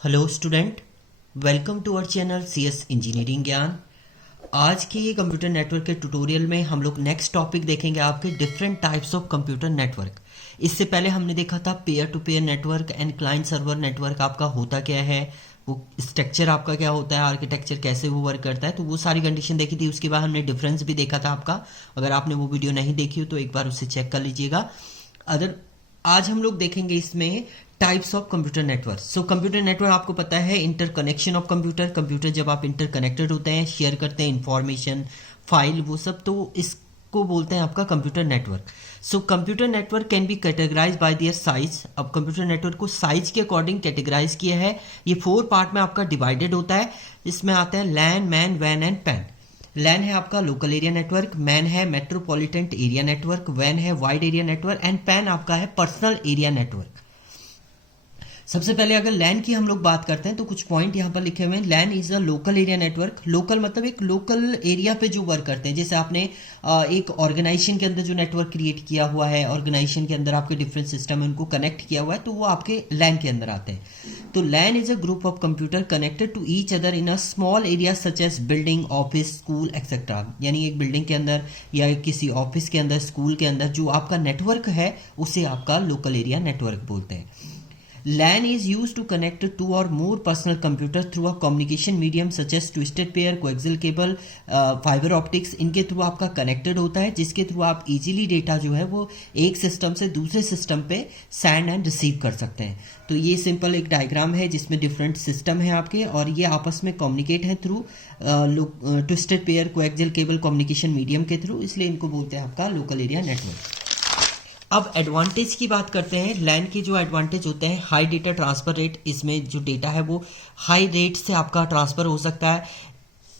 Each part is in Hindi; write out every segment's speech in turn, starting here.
Hello student, welcome to our channel CS engineering Gyan. आज के ये कंप्यूटर नेटवर्क के ट्यूटोरियल में हम लोग नेक्स्ट टॉपिक देखेंगे आपके different types of computer network. इससे पहले हमने देखा था peer to peer network and client server network आपका होता क्या है, वो स्ट्रक्चर आपका क्या होता है, आर्किटेक्चर कैसे वो वर्क करता है, तो वो सारी कंडीशन देखी थी। उसके बाद हमने डिफरेंस भी देखा था आपका। अगर आपने वो वीडियो नहीं देखी हो तो एक बार उसे चेक कर लीजिएगा। अदर आज हम लोग देखेंगे इसमें types of computer network. So computer network आपको पता है इंटरकनेक्शन ऑफ कंप्यूटर जब आप इंटरकनेक्टेड होते हैं, शेयर करते हैं इंफॉर्मेशन, फाइल, वो सब, तो इसको बोलते हैं आपका computer network. So computer network can be categorize by their size. अब कंप्यूटर नेटवर्क को साइज के अकॉर्डिंग कैटेगराइज किया है। ये 4 पार्ट में आपका डिवाइडेड होता है। इसमें आते हैं लैन, मैन, वैन एंड पैन। लैन है आपका लोकल एरिया नेटवर्क, मैन है मेट्रोपॉलिटन एरिया नेटवर्क, वैन है wide area network and pan आपका है पर्सनल एरिया नेटवर्क। सबसे पहले अगर लैन की हम लोग बात करते हैं तो कुछ पॉइंट यहाँ पर लिखे हुए हैं। LAN is a local area network. Local मतलब एक लोकल एरिया पे जो वर्क करते हैं। जैसे आपने एक ऑर्गेनाइजेशन के अंदर जो नेटवर्क क्रिएट किया हुआ है, ऑर्गेनाइजेशन के अंदर आपके डिफरेंट सिस्टम है उनको कनेक्ट किया हुआ है, तो वो आपके लैन के अंदर आते हैं। तो LAN is a group of computer connected to each other in a small area such as building, office, school etcetera. यानी एक बिल्डिंग के अंदर या किसी ऑफिस के अंदर, स्कूल के अंदर जो आपका नेटवर्क है उसे आपका लोकल एरिया नेटवर्क बोलते हैं। LAN is used to connect two or more personal computers through a communication medium such as twisted pair, coaxial cable, fiber optics। इनके थ्रू आपका कनेक्टेड होता है, जिसके थ्रू आप इजीली डेटा जो है वो एक सिस्टम से दूसरे सिस्टम पे सेंड एंड रिसीव कर सकते हैं। तो ये सिंपल एक डायग्राम है जिसमें डिफरेंट सिस्टम है आपके, और ये आपस में कम्युनिकेट है through twisted pair, coaxial cable communication medium के थ्रू, इसलिए इनको बोलते हैं आपका लोकल एरिया नेटवर्क। अब एडवांटेज की बात करते हैं। लैन के जो एडवांटेज होते हैं, हाई डेटा ट्रांसफर रेट, इसमें जो डेटा है वो हाई रेट से आपका ट्रांसफर हो सकता है।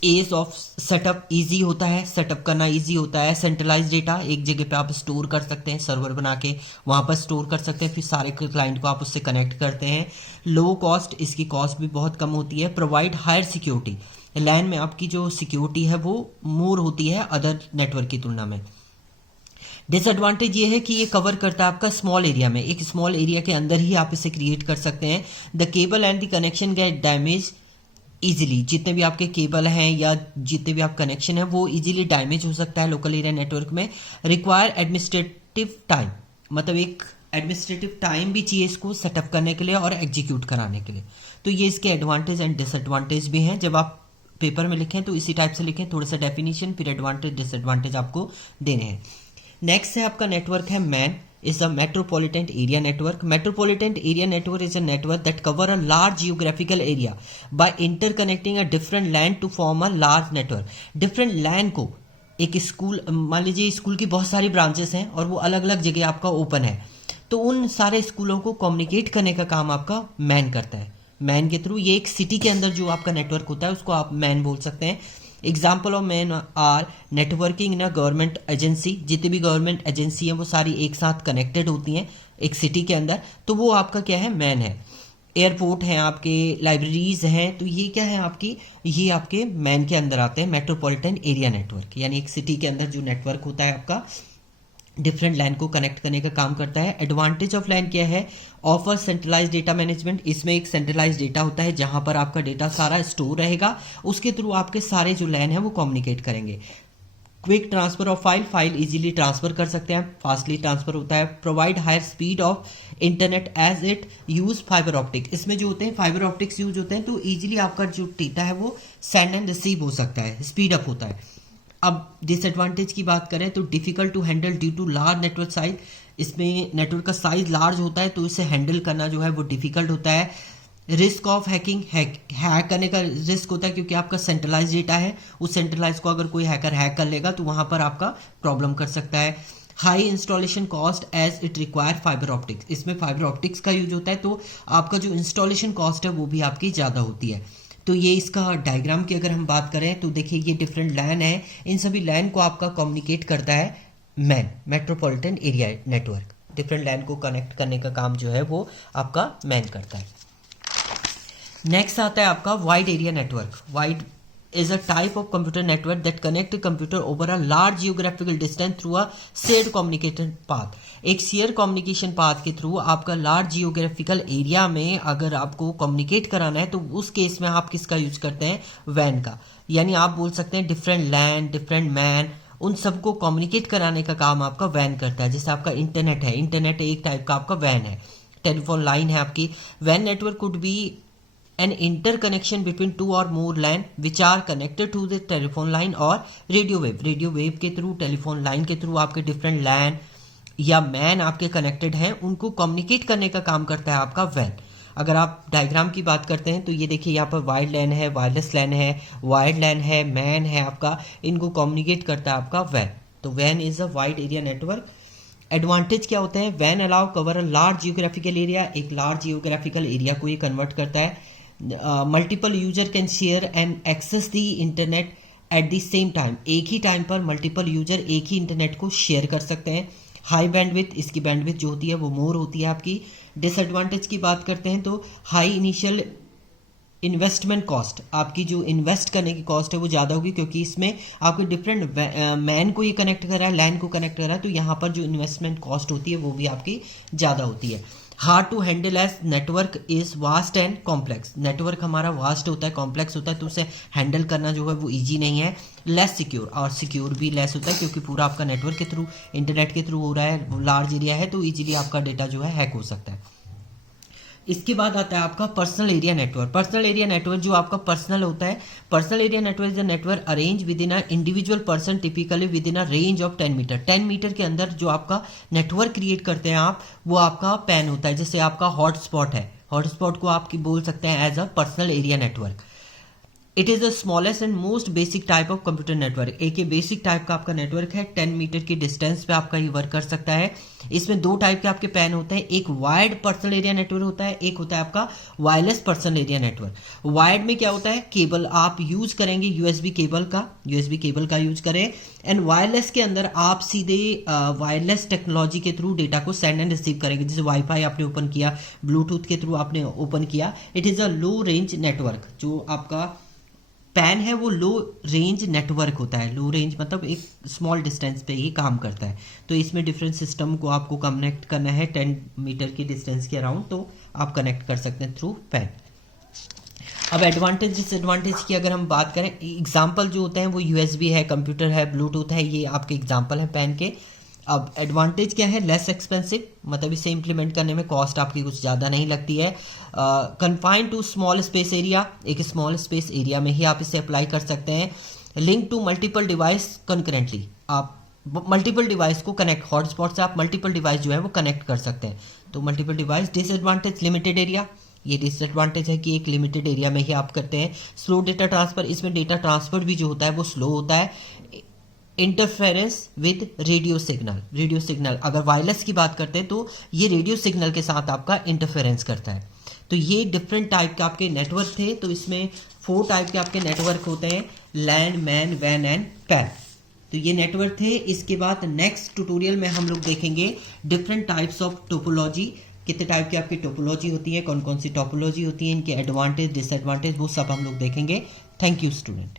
एज ऑफ सेटअप इजी होता है, सेटअप करना इजी होता है। सेंट्रलाइज डेटा एक जगह पे आप स्टोर कर सकते हैं, सर्वर बना के वहाँ पर स्टोर कर सकते हैं, फिर सारे क्लाइंट को आप उससे कनेक्ट करते हैं। लो कॉस्ट, इसकी कॉस्ट भी बहुत कम होती है। प्रोवाइड हायर सिक्योरिटी, लैन में आपकी जो सिक्योरिटी है वो मोर होती है अदर नेटवर्क की तुलना में। डिसएडवांटेज ये है कि ये कवर करता है आपका स्मॉल एरिया में, एक स्मॉल एरिया के अंदर ही आप इसे क्रिएट कर सकते हैं। The cable and the connection gate damage easily. जितने भी आपके केबल हैं या जितने भी आप कनेक्शन है वो इजीली डैमेज हो सकता है लोकल एरिया नेटवर्क में। रिक्वायर एडमिनिस्ट्रेटिव टाइम, मतलब एक एडमिनिस्ट्रेटिव टाइम भी चाहिए इसको सेटअप करने के लिए और एग्जीक्यूट कराने के लिए। तो ये इसके एडवांटेज एंड डिसएडवांटेज भी हैं। जब आप पेपर में लिखें तो इसी टाइप से लिखें, थोड़ा सा डेफिनेशन फिर एडवांटेज डिसएडवांटेज आपको देने हैं। नेक्स्ट है आपका नेटवर्क है MAN, is a metropolitan area network. Metropolitan area network is a network that cover a large geographical area by interconnecting a different LAN to form a large network. Different LAN को, एक स्कूल मान लीजिए, स्कूल की बहुत सारी ब्रांचेस हैं और वो अलग अलग जगह आपका ओपन है, तो उन सारे स्कूलों को कम्युनिकेट करने का काम आपका मैन करता है। मैन के थ्रू ये एक सिटी के अंदर जो आपका नेटवर्क होता है उसको आप मैन बोल सकते हैं। Example of MAN are networking in a government agency. जितनी भी गवर्नमेंट एजेंसी हैं वो सारी एक साथ कनेक्टेड होती हैं एक सिटी के अंदर, तो वो आपका क्या है, मैन है। एयरपोर्ट हैं आपके, लाइब्रेरीज हैं, तो ये क्या है आपकी, ये आपके मैन के अंदर आते हैं। मेट्रोपॉलिटन एरिया नेटवर्क यानी एक सिटी के अंदर जो नेटवर्क होता है आपका डिफरेंट लैन को कनेक्ट करने का काम करता है। एडवांटेज ऑफ लैन क्या है, ऑफर सेंट्रलाइज डेटा मैनेजमेंट। इसमें एक सेंट्रलाइज डेटा होता है जहां पर आपका डेटा सारा स्टोर रहेगा, उसके थ्रू आपके सारे जो लैन है वो कम्युनिकेट करेंगे। Quick transfer of file easily transfer कर सकते हैं, फास्टली ट्रांसफर होता है। Provide higher speed of internet as it use fibre optic. इसमें जो होते हैं फाइबर ऑप्टिक्स यूज होते हैं, तो इजीली आपका जो डेटा है वो सेंड एंड रिसीव हो सकता है, स्पीड अप होता है। अब डिसएडवांटेज की बात करें तो difficult to handle due to large network size. इसमें नेटवर्क का साइज लार्ज होता है तो इसे हैंडल करना जो है वो डिफिकल्ट होता है। रिस्क ऑफ हैकिंग, हैक करने का रिस्क होता है क्योंकि आपका सेंट्रलाइज डेटा है, उस सेंट्रलाइज को अगर कोई हैकर हैक कर लेगा तो वहां पर आपका प्रॉब्लम कर सकता है। High installation cost as it require fibre optics. इसमें फाइबर ऑप्टिक्स का यूज होता है तो आपका जो इंस्टॉलेशन कॉस्ट है वो भी आपकी ज़्यादा होती है। तो ये इसका डायग्राम की अगर हम बात करें तो देखिए ये डिफरेंट लैन है, इन सभी लैन को आपका कम्युनिकेट करता है MAN, metropolitan area network. Different LAN को कनेक्ट करने का काम जो है वो आपका मैन करता है। नेक्स्ट आता है आपका wide area network. Wide is a type of computer network that connect computer over a large geographical distance through a shared communication path। एक शेयर कम्युनिकेशन पाथ के थ्रू आपका लार्ज जियोग्राफिकल एरिया में अगर आपको कम्युनिकेट कराना है तो उस केस में आप किसका यूज करते हैं, वैन का। यानी आप बोल सकते हैं डिफरेंट लैंड, डिफरेंट मैन, उन सबको कम्युनिकेट कराने का काम आपका वैन करता है। जैसे आपका इंटरनेट है, इंटरनेट एक टाइप का आपका वैन है, टेलीफोन लाइन है आपकी। वैन network could be an interconnection between two or more LAN which are connected to the telephone line और रेडियो वेव। रेडियो वेव के थ्रू, टेलीफोन लाइन के थ्रू आपके डिफरेंट LAN या मैन आपके कनेक्टेड हैं, उनको कम्युनिकेट करने का काम करता है आपका वैन। अगर आप डायग्राम की बात करते हैं तो ये देखिए यहाँ पर वाइड लैन है, वायरलेस लैन है, वायर्ड लैन है, मैन है आपका, इनको कम्युनिकेट करता है आपका वैन। तो वैन is a wide area network. Advantage क्या होते हैं, वैन allow cover a large geographical area, एक लार्ज जियोग्राफिकल एरिया को ये कन्वर्ट करता है। Multiple user can share and access the internet at the same time, एक ही टाइम पर मल्टीपल यूजर एक ही इंटरनेट को शेयर कर सकते हैं। हाई बैंडविड्थ, इसकी बैंडविड्थ जो होती है वो मोर होती है आपकी। डिसएडवांटेज की बात करते हैं तो हाई इनिशियल इन्वेस्टमेंट कॉस्ट, आपकी जो इन्वेस्ट करने की कॉस्ट है वो ज़्यादा होगी, क्योंकि इसमें आपको डिफरेंट मैन को ये कनेक्ट कर रहा है, लैन को कनेक्ट कर रहा है, तो यहाँ पर जो इन्वेस्टमेंट कॉस्ट होती है वो भी आपकी ज़्यादा होती है। Hard to handle as network is vast and complex, network हमारा वास्ट होता है, कॉम्प्लेक्स होता है, तो उसे हैंडल करना जो है वो ईजी नहीं है। लेस सिक्योर, और सिक्योर भी लेस होता है क्योंकि पूरा आपका नेटवर्क के थ्रू, इंटरनेट के थ्रू हो रहा है, लार्ज एरिया है तो ईजिली आपका डेटा जो है हैक हो सकता है। इसके बाद आता है आपका personal area network. Personal area network जो आपका पर्सनल होता है, personal area network is a network arrange within a individual person, typically within a range of 10 metre. 10 metre के अंदर जो आपका नेटवर्क क्रिएट करते हैं आप, वो आपका पैन होता है। जैसे आपका हॉटस्पॉट है, हॉटस्पॉट को आप बोल सकते हैं as a personal area network. It is the smallest and most basic type of computer network, एक ये बेसिक टाइप का आपका नेटवर्क है, 10 मीटर की डिस्टेंस पे आपका ये वर्क कर सकता है। इसमें दो टाइप के आपके पैन होते हैं, एक वायर्ड पर्सनल एरिया नेटवर्क होता है, एक होता है आपका wireless personal area network. Wired में क्या होता है, केबल आप यूज करेंगे, यूएसबी केबल का यूज करें। एंड वायरलेस के अंदर आप सीधे वायरलेस टेक्नोलॉजी के थ्रू डेटा को सेंड एंड रिसीव करेंगे। जैसे वाईफाई आपने ओपन किया, ब्लूटूथ के थ्रू आपने ओपन किया। It is a low range network. जो आपका पैन है वो लो रेंज नेटवर्क होता है। लो रेंज मतलब एक स्मॉल डिस्टेंस पे ही काम करता है। तो इसमें डिफरेंट सिस्टम को आपको कनेक्ट करना है 10 मीटर की डिस्टेंस के अराउंड, तो आप कनेक्ट कर सकते हैं थ्रू पैन। अब एडवांटेज डिसएडवांटेज की अगर हम बात करें, एग्जाम्पल जो होते हैं वो यूएसबी है, कंप्यूटर है, ब्लूटूथ है, ये आपके एग्जाम्पल हैं पैन के। अब एडवांटेज क्या है, लेस एक्सपेंसिव, मतलब इसे इम्प्लीमेंट करने में कॉस्ट आपकी कुछ ज़्यादा नहीं लगती है। Confine to small space area, एक स्मॉल स्पेस एरिया में ही आप इसे अप्लाई कर सकते हैं। Link to multiple device concurrently, आप मल्टीपल डिवाइस को कनेक्ट, हॉटस्पॉट से आप मल्टीपल डिवाइस जो है वो कनेक्ट कर सकते हैं। तो multiple device. Disadvantage limited area, ये डिसएडवांटेज है कि एक लिमिटेड एरिया में ही आप करते हैं। स्लो डेटा ट्रांसफर, इसमें डेटा ट्रांसफर भी जो होता है वो स्लो होता है। इंटरफेरेंस विद रेडियो सिग्नल, अगर वायरलेस की बात करते हैं तो ये रेडियो सिग्नल के साथ आपका इंटरफेरेंस करता है। तो ये डिफरेंट टाइप के आपके नेटवर्क थे। तो इसमें 4 टाइप के आपके नेटवर्क होते हैं, लैन, मैन, वैन एंड पैन। तो ये नेटवर्क थे। इसके बाद नेक्स्ट ट्यूटोरियल में हम लोग देखेंगे डिफरेंट टाइप्स ऑफ टोपोलॉजी, कितने टाइप की आपकी टोपोलॉजी होती है, कौन कौन सी टोपोलॉजी होती है, इनके एडवांटेज डिसएडवांटेज वो सब हम लोग देखेंगे। Thank you student.